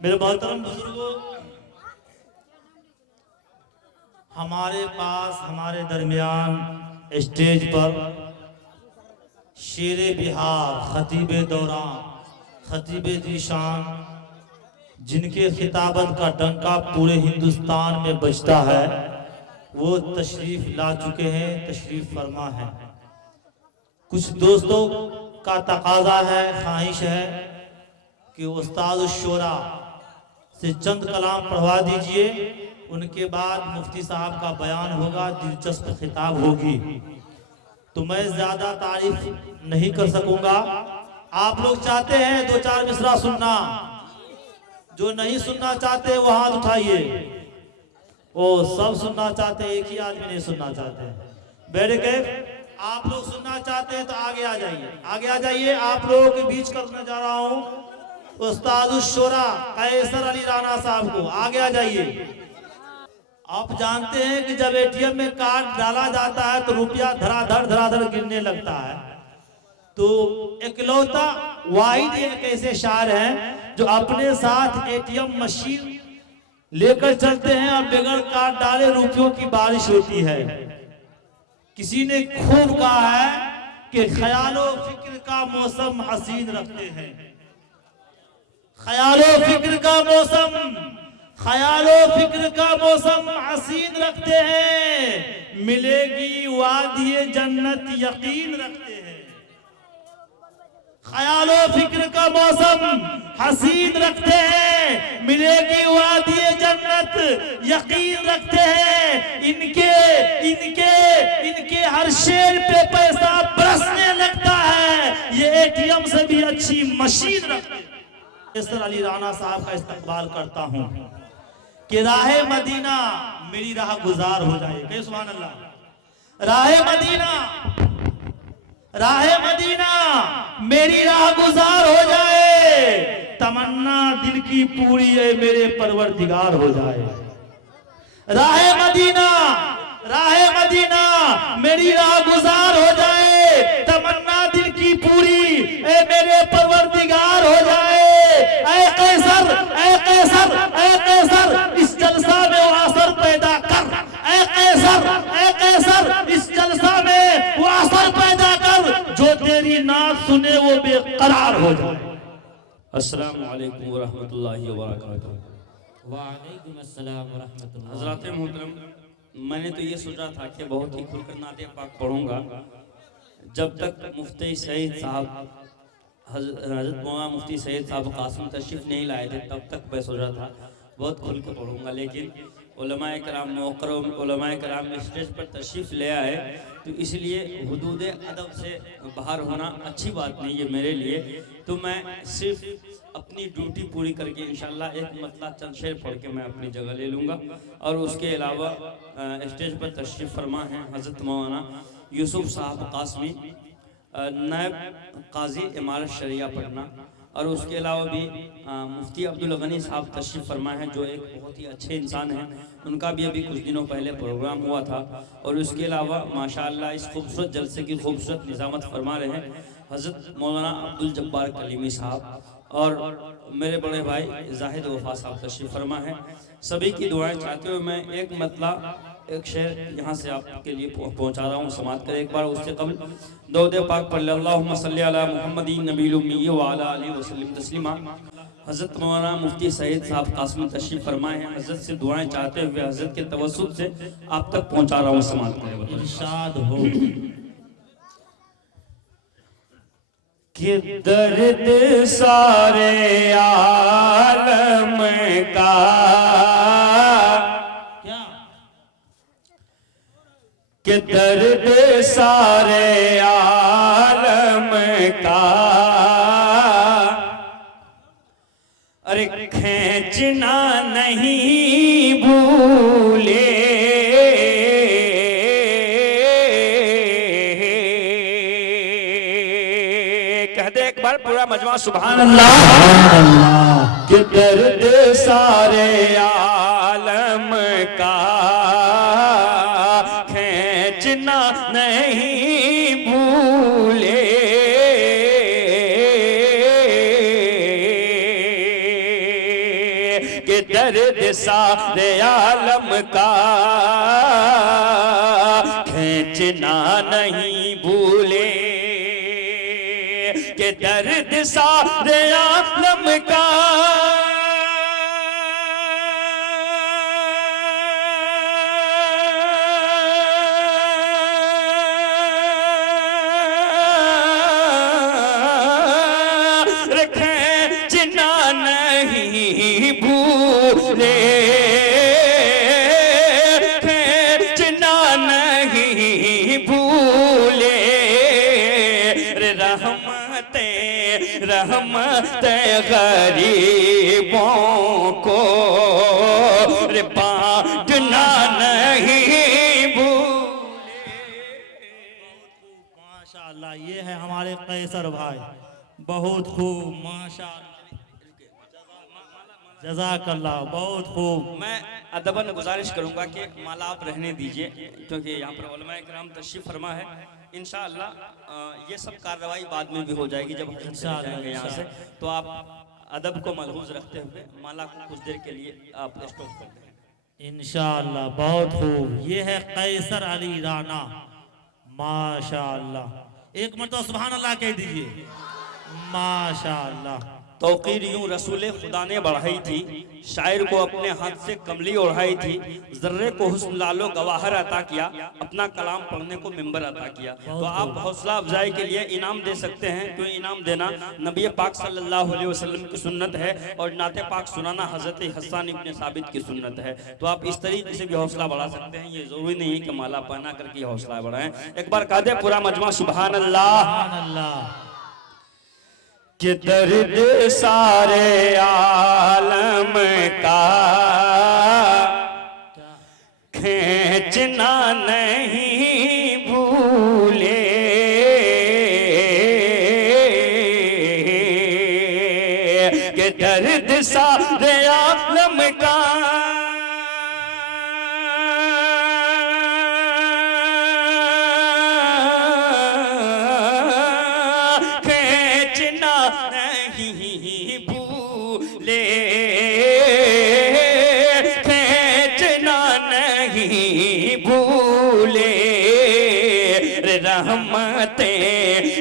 मेरे मोहतरम बुजुर्गों, हमारे पास हमारे दरमियान स्टेज पर शेर बिहार, खतीब दौरान, खतीब जीशान, जिनके खिताबत का डंका पूरे हिंदुस्तान में बजता है, वो तशरीफ ला चुके हैं, तशरीफ फरमा है। कुछ दोस्तों का तकाजा है, ख्वाहिश है कि उस्ताद शोरा से चंद कलाम पढ़वा दीजिए, उनके बाद मुफ्ती साहब का बयान होगा, दिलचस्प खिताब होगी। तो मैं ज्यादा तारीफ नहीं कर सकूंगा। आप लोग चाहते हैं दो चार मिसरा सुनना, जो नहीं सुनना चाहते वो हाथ उठाइए। वो सब सुनना चाहते हैं, एक ही आदमी नहीं सुनना चाहते। बेटे कैफ, आप लोग सुनना चाहते हैं तो आगे आ जाइए, आगे आ जाइए। आप लोगों के बीच करने जा रहा हूँ उस्ताद शोरा कैसर अली राणा साहब को, आगे आ जाइए। आप जानते हैं कि जब एटीएम में कार्ड डाला जाता है तो रुपया धड़ाधड़ गिरने लगता है। तो इकलौता वाहिद एक ऐसे शायर हैं जो अपने साथ एटीएम मशीन लेकर चलते हैं और बगैर कार्ड डाले रुपयों की बारिश होती है। किसी ने खूब कहा है कि ख्यालो फिक्र का मौसम हसीन रखते हैं, ख्यालो फिक्र का मौसम, ख्यालो फिक्र का मौसम हसीन रखते हैं, मिलेगी वादिये जन्नत यकीन रखते हैं। ख्यालो फिक्र का मौसम हसीन रखते हैं, मिलेगी वादिये जन्नत यकीन रखते हैं। इनके इनके इनके हर शेर पे पैसा बरसने लगता है, ये एटीएम से भी अच्छी मशीन रखते हैं। कैसर अली राणा साहब का इस्तकबाल करता हूं कि राहे मदीना मेरी राह गुजार हो जाए। कहे सुभान अल्लाह। राहे मदीना, राहे मदीना मेरी राह गुजार हो जाए, तमन्ना दिल की पूरी है मेरे परवरदिगार हो जाए। राहे मदीना, राहे मदीना मेरी राह गुजार हो जाए, तमन्ना दिल की पूरी है मेरे परवरदिगार हो जाए। ऐ कैसर, ऐ कैसर, ऐ कैसर इस जलसा में वो असर पैदा कर। ऐ कैसर, ऐ कैसर इस जलसा में वो असर पैदा कर, जो तेरी नात सुने वो बेकरार हो जाए। अस्सलामु अलैकुम व रहमतुल्लाहि व बरकातहू। वालेकुम अस्सलाम व रहमतुल्लाह। हज़रात मोहतरम, मैंने तो ये सोचा था कि बहुत ही खुलकर नाते पाक पढ़ूंगा। जब तक मुफ्ती सईद साहब, हज़रत मौलाना मुफ्ती सईद साहब कासिम तशरीफ़ नहीं लाए थे, तब तक मैं सोचा था बहुत खुल के पढ़ूंगा। लेकिन उलमाए कराम मुकर्रम, उलमाए कराम स्टेज पर तशरीफ़ ले आए, तो इसलिए हुदूद अदब से बाहर होना अच्छी बात नहीं है मेरे लिए। तो मैं सिर्फ अपनी ड्यूटी पूरी करके इंशाल्लाह एक मतलब चंद शेर पढ़ के मैं अपनी जगह ले लूँगा। और उसके अलावा स्टेज पर तशरीफ़ फरमा है हज़रत मौलाना यूसुफ साहब कासमी, नायब काजी इमारत शरिया पटना। और उसके अलावा भी मुफ्ती अब्दुल गनी साहब तशरीफ़ फरमा हैं, जो एक बहुत ही अच्छे इंसान हैं। उनका भी अभी कुछ दिनों पहले प्रोग्राम हुआ था। और उसके अलावा माशाअल्लाह इस खूबसूरत जलसे की खूबसूरत निज़ामत फरमा रहे हैं हज़रत मौलाना अब्दुल जब्बार कलीमी साहब, और मेरे बड़े भाई जाहिद वफा साहब तशरीफ़ फरमा हैं। सभी की दुआएं चाहते हुए मैं एक मतलब एक शेर यहाँ से आपके लिए पहुँचा रहा हूँ, समाप्त करें। एक बार उससे कबल दरूद पाक पढ़ लें। अल्लाहुम्मा सल्ली अला मुहम्मदिन नबील उम्मी व अला आलिहि वसल्लम तस्लीमा। हज़रत मौलाना मुफ्ती सईद साहब कासिमी तशरीफ़ फरमाए हैं। हज़रत से दुआएं चाहते हुए हज़रत के तवस्सुत से आप तक पहुँचा रहा हूँ, समाप्त करें। इरशाद हो कि दर्द सारे आलम का, कि दर्द सारे आलम का, अरे खींचना नहीं भूले, कह दे एक बार पूरा मजमा सुभान अल्लाह। कि दर्द सारे आलम का नहीं भूले, के दर्द सारे आलम का खींचना नहीं भूले, के दर्द सारे आलम का रहमत गरीबों को रे बांटना नहीं भूले। माशाअल्लाह, ये है हमारे कैसर भाई, बहुत खूब माशाअल्लाह, जज़ाकल्लाह, बहुत खूब। मैं अदबन गुजारिश करूंगा कि माला आप रहने दीजिए, क्योंकि यहाँ पर उलमाए किराम तशरीफ फरमा है। इंशाअल्लाह ये सब कार्रवाई बाद में भी हो जाएगी जब हम जाएंगे यहाँ से। तो आप अदब को मलहूज रखते हुए माला को कुछ देर के लिए आप स्टॉप कर दें इंशाअल्लाह। बहुत खूब, ये है कैसर अली राना, माशाअल्लाह। एक मरतबा सुभान अल्लाह कह दीजिए, माशाअल्लाह। तौकीर यूं रसूल खुदा ने बढ़ाई थी, शायर को अपने हाथ से कमली ओढ़ाई थी, जर्रे को हुस्न लालो गवाहर अता किया, अपना कलाम पढ़ने को मिंबर अता किया। तो आप हौसला अफजाई के लिए इनाम दे सकते हैं, क्यों इनाम देना नबी पाक सल्लल्लाहु अलैहि वसल्लम की सुन्नत है और नाते पाक सुनाना हजरत हसन इब्न साबित की सुन्नत है। तो आप इस तरीके से भी हौसला बढ़ा सकते हैं, ये जरूरी नहीं है कि माला पहना करके हौसला बढ़ाएं। एक बार कह दे पूरा मजमा सुभान अल्लाह। कि दर्द सारे आलम का खींचना नहीं भूले, कि दर्द सारे आलम का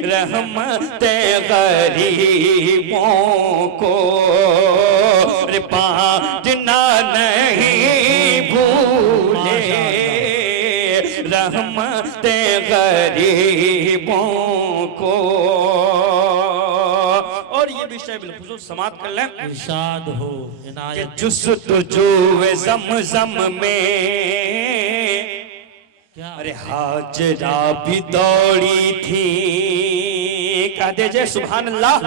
रहमत गरीबों को बांटना नहीं भूले, रहमत गरीबों को। और ये विषय बिल्कुल समाप्त कर लें, इरशाद हो इनायत। जुस्तुजू ज़मज़म में अरे हाजरा भी दौड़ी थी, कह दीजिए सुभान अल्लाह।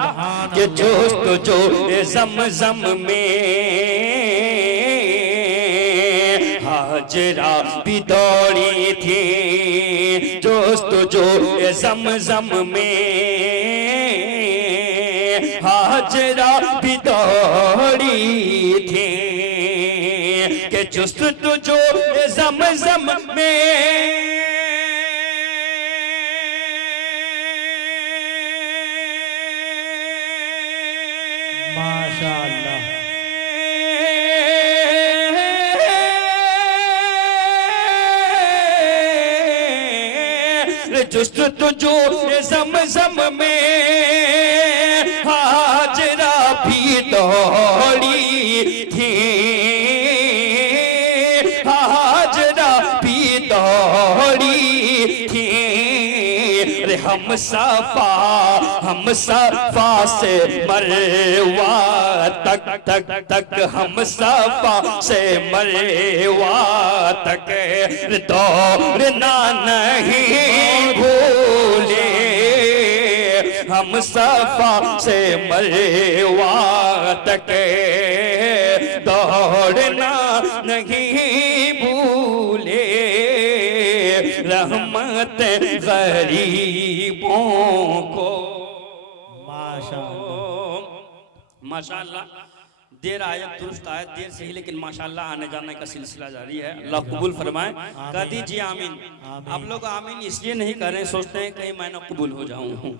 कि जुस्तुजू ज़मज़म में हाजरा भी दौड़ी थी, जुस्तुजू ज़मज़म में हाजरा भी दौड़ी थी, कि जुस्तुजू ज़मज़म में माशाअल्लाह। जुस्तुजू ज़मज़म में हाजरा भी दौड़ी थी, हाजरा भी दौड़ी थी। हम सफा से मरवा तक तक तक, हम सफा से मरवा तक दौड़ना नहीं भूले, हम सफा से मरवा तक दौड़ना नहीं भूले, रहमत गरीबों को। माशाअल्लाह। देर आयत दुरुस्त आयत देर से ही, लेकिन माशाअल्लाह आने जाने का सिलसिला जारी है। अल्लाह कबूल फरमाए। कह दीजिए आमीन। आप लोग आमीन इसलिए नहीं कर रहे, सोचते हैं कहीं मैं ना कबूल हो जाऊं,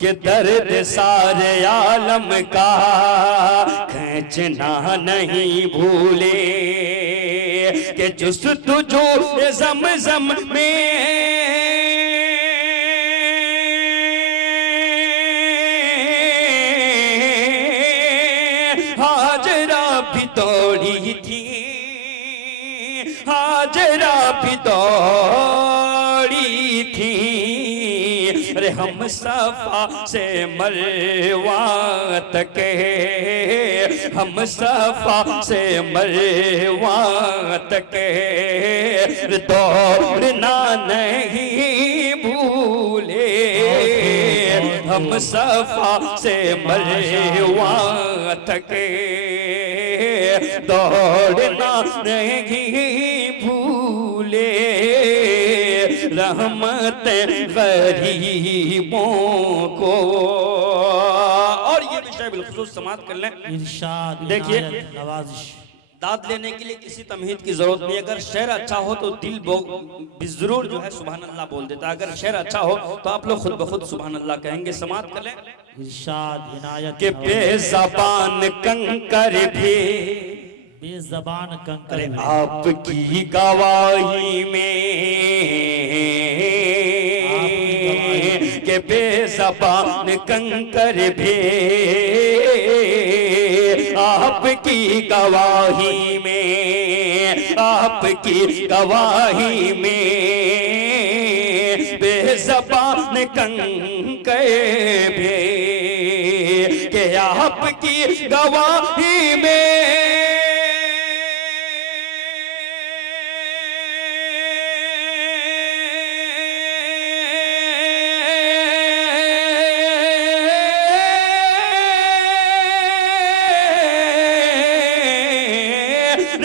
कि दर्द सारे आलम का खींचना नहीं भूले, कि जुस्तुजू ज़मज़म में हाजरा भी दौड़ी थी, हाजरा भी दौड़ी थी। अरे हम सफा से मरवा तक, हम सफा से मरवा तक दौड़ना नहीं भूले, हम सफा से मरवा तक दौड़ना नहीं भूले, रहमत गरीबों को। और ये विषय बिलखुसूस समाप्त कर लें। इरशाद, देखिए, इनायत, नवाजिश। दाद लेने के लिए किसी तमहीद की जरूरत नहीं। अगर शेर अच्छा हो तो दिल जरूर जो है सुभान अल्लाह बोल देता है। अगर शेर अच्छा हो तो आप लोग खुद ब खुद सुभान अल्लाह कहेंगे। समाप्त कर लें। इरशाद, इनायत, कि बेज़बान कंकर भी बेज़बान कंकर भी आपकी गवाही में, के बेज़बान कंकर भी आपकी गवाही में, आपकी गवाही में बेज़बान कंकर भी, के आपकी गवाही में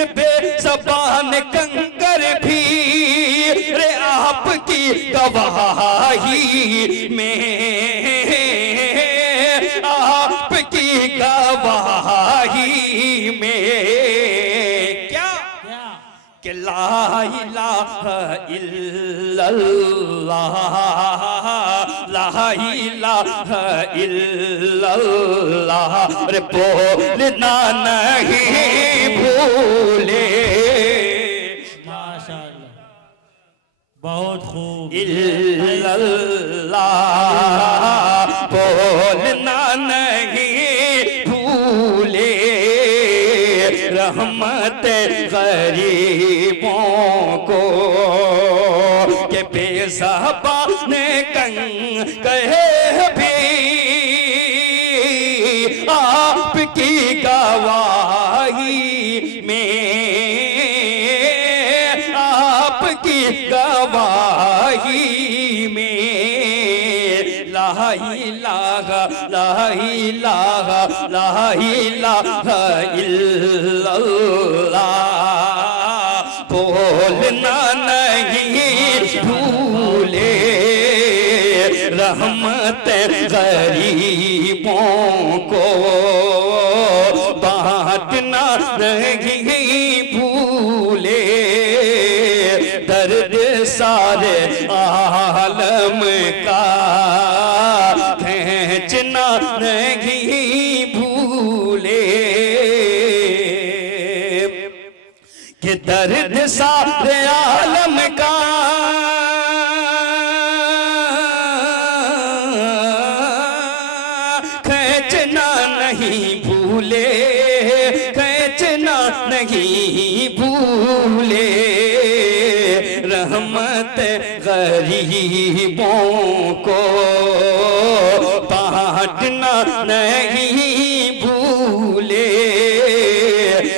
बेज़बान कंकर भी रे आपकी गवाही में, आपकी गवाही में क्या कि ला इलाहा इल्लल्लाह, ला इलाहा इल्लल्लाह रे बोलना नहीं भूले। माशाअल्लाह, बहुत खूब। इल्लल्लाह बोलना नहीं भूले, रहमत गरीबों को, के बेज़बान कंकर भी आपकी गवाही में, आपकी गवाही में ला इलाहा, ला इलाहा, ला इलाहा इल्लल्लाह बोलना नहीं भूले, रहमत गरीबों को बांटना नहीं भूले, दर्द सारे आलम का खींचना नहीं भूले, कि दर्द सारे आलम का खींचना नहीं भूले, खींचना नहीं भूले, रहमत गरीबों को बांटना नहीं भूले,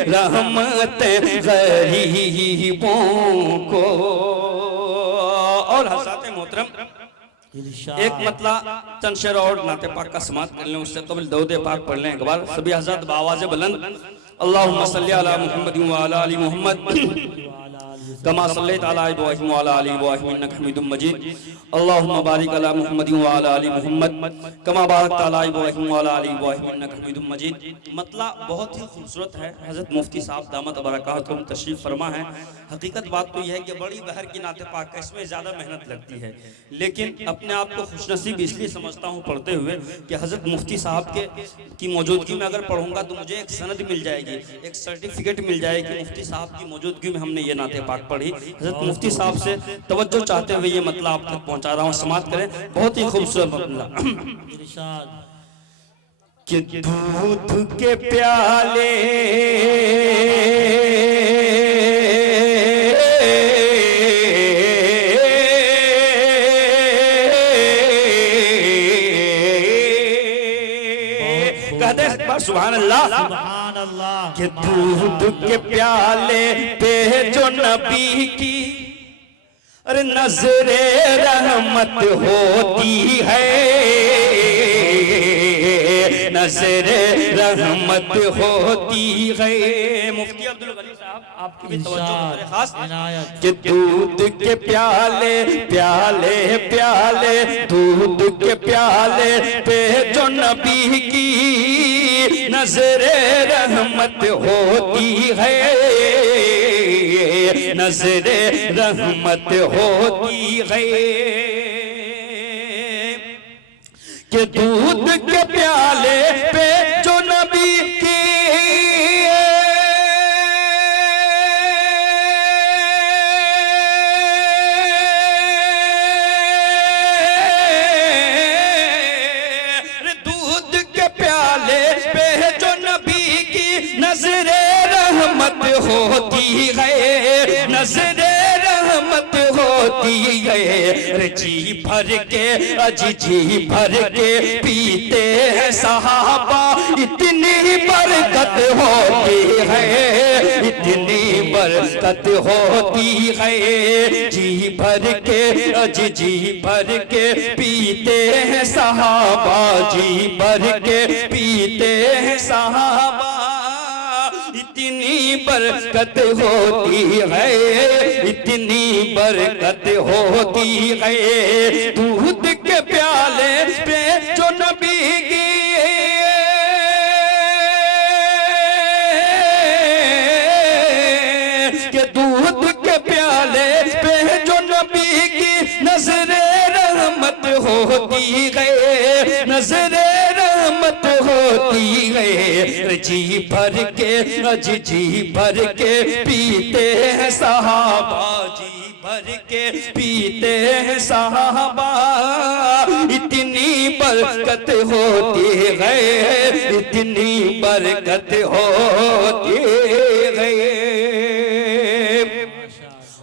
रहमत गरीबों को। और हज़रात मोहतरम, एक मतला चंद शेर और नाते पाक का समाप्त कर लें, उससे कबल दरूद पाक पढ़ लें एक बार सभी हज़रात बावाज़ बुलंद। अल्लाहुम्मा सल्ली अला मुहम्मद व अला आलि मुहम्मद कमा सल्लैता अला इब्राहीम व अला आलि इब्राहीम इन्नका हमीदुम मजीद। अल्लाहुम्मा बारिक अला मुहम्मदिन व अला आलि मुहम्मद कमा बारकता अला इब्राहीम व अला आलि इब्राहीम इन्नका हमीदुम मजीद। मतलब बहुत ही खूबसूरत है। हज़रत मुफ्ती साहब दामत बरकातुहुम तशरीफ़ फरमा है। हकीकत बात तो यह है कि बड़ी बहर की नाते पाक है, इसमें ज़्यादा मेहनत लगती है, लेकिन अपने आप को खुशनसीब इसलिए समझता हूँ पढ़ते हुए कि हज़रत मुफ्ती साहब की मौजूदगी में अगर पढ़ूंगा तो मुझे एक सनद मिल जाएगी, एक सर्टिफिकेट मिल जाएगी। मुफ्ती साहब की मौजूदगी में हमने ये नाते पाक पढ़ी। हज़रत मुफ्ती साहब से तवज्जो चाहते हुए ये मतलब आप तक पहुँचा रहा हूँ, समात करें। बहुत ही खूबसूरत मतलब कि दूध के प्याले सुभान अल्लाह कि दूध के प्याले पे जो नबी की अरे नजरे रहमत होती है, नजरे रहमत होती है। मुफ्ती अब्दुल गनी साहब आपकी भी तवज्जो मेरे खास कि दूध के प्याले प्याले प्याले दूध के प्याले पे जो नबी की नजरे रहमत होती है, नजरे रहमत होती है। कि दूध के प्याले पे जो नबी की दूध के प्याले पे जो नबी की नजरे रहमत होती है, नजरे रहमत होती है। जी भर के जी भर के पीते हैं सहाबा, इतनी बरकत होती है, इतनी बरकत होती है। जी भर के जी भर के पीते हैं सहाबा, जी भर के पीते हैं सहाबा, इतनी बरकत होती है, इतनी बरकत होती है। दूध के प्याले पे जो नबी की के दूध के प्याले पे जो नबी की नजरे रहमत होती है, नजरे रहमत होती है। जी भर के जी भर के पीते हैं सहाबा, जी भर के पीते हैं सहाबा, इतनी बरकत होती है, इतनी बरकत होती है।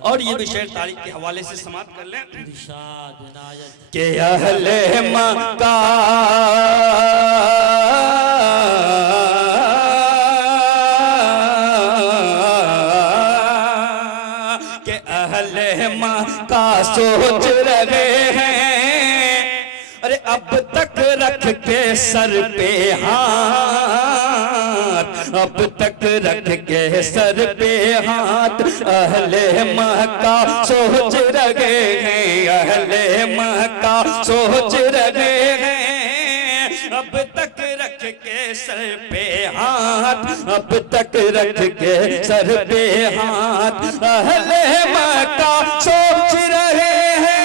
और ये भी शेर तारीख के हवाले से समाप्त कर लें कि अहले मक्का का सोच रहे हैं, अरे अब तक रख के सर पे हाथ, अब तक रख के सर पे हाथ, अहले मक्का सोच रहे हैं, अहले मक्का सोच रहे हैं। अब तक रख के सर पे हाथ, अब तक रख के सर पे हाथ, अहले मक्का सोच रहे हैं।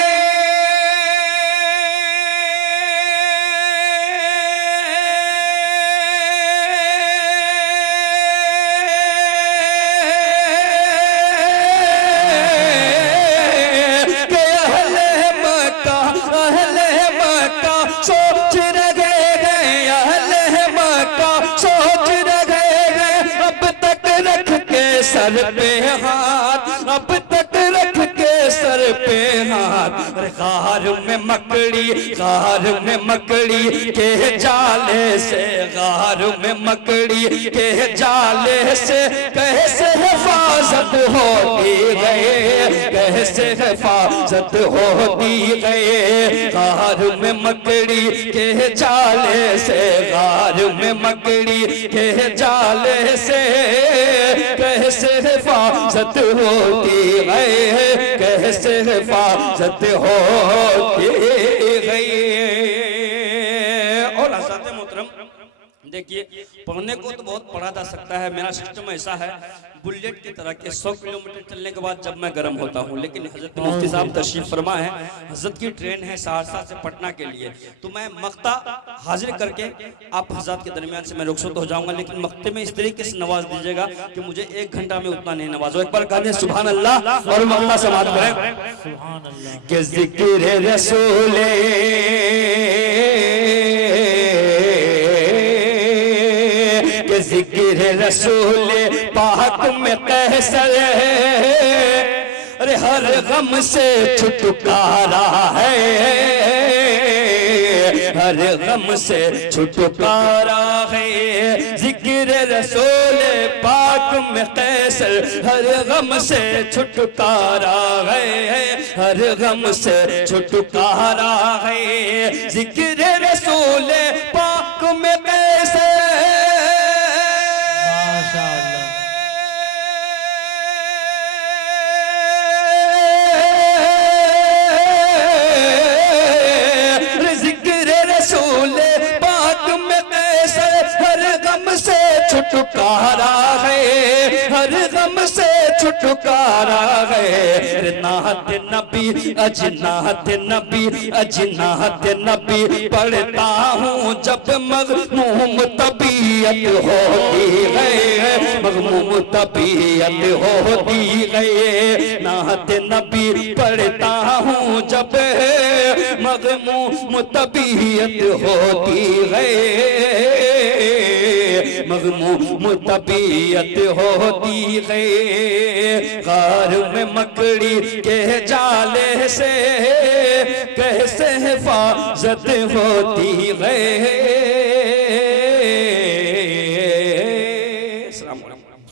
सोच रहे हैं, अहले मक्का सोच रहे हैं। अब तक रख के सर पे हाथ, अब तक रख के सर पे हाथ, गार में मकड़ी के जाले से, गार में मकड़ी के जाले से कैसे हिफाजत होती गए, कैसे हिफाजत होती गए। गार में मकड़ी के जाले से, गार में मकड़ी के जाले से कैसे हिफाजत होती गई, कैसे हिफाजत होती गई। और हज़रत मोहतरम देखिए, पढ़ने को तो बहुत पढ़ा जा सकता है। मेरा सिस्टम ऐसा है बुलेट की तरह के 100 किलोमीटर चलने के बाद जब मैं गर्म होता हूँ, लेकिन हजरत मुफ्ती साहब तशरीफ फरमा है, हजरत की ट्रेन है सहरसा से पटना के लिए, तो मैं मक्ता हाजिर करके आप हजरत के दरमियान से मैं रुखसत हो जाऊंगा, लेकिन मक्ते में इस तरीके से नवाज दीजिएगा कि मुझे 1 घंटा में उतना नहीं नवाजो। एक बार कहते हैं सुभान अल्लाह और मक्ता समाप्त करें। सुभान अल्लाह कि ज़िक्र रसूले ज़िक्र रसूल पाक में कैसर, अरे हर गम से छुटकारा है, हर गम से छुटकारा है। ज़िक्र रसूल पाक में कैसर, हर गम से छुटकारा है, हर गम से छुटकारा है। ज़िक्र रसूल पाक में कैसर, छुटकारा है, हर गम से छुटकारा है। नात नबी अजनात नबी, अजनात नबी पढ़ता हूँ जब मगमूम तबीयत होती है, मगमूम तबीयत होती है। नात नबी पढ़ता हूँ जब मगमूम तबीयत होती है, मगमूम तबीयत होती है। गार में मकड़ी के जाले से कैसे हिफाजत होती है।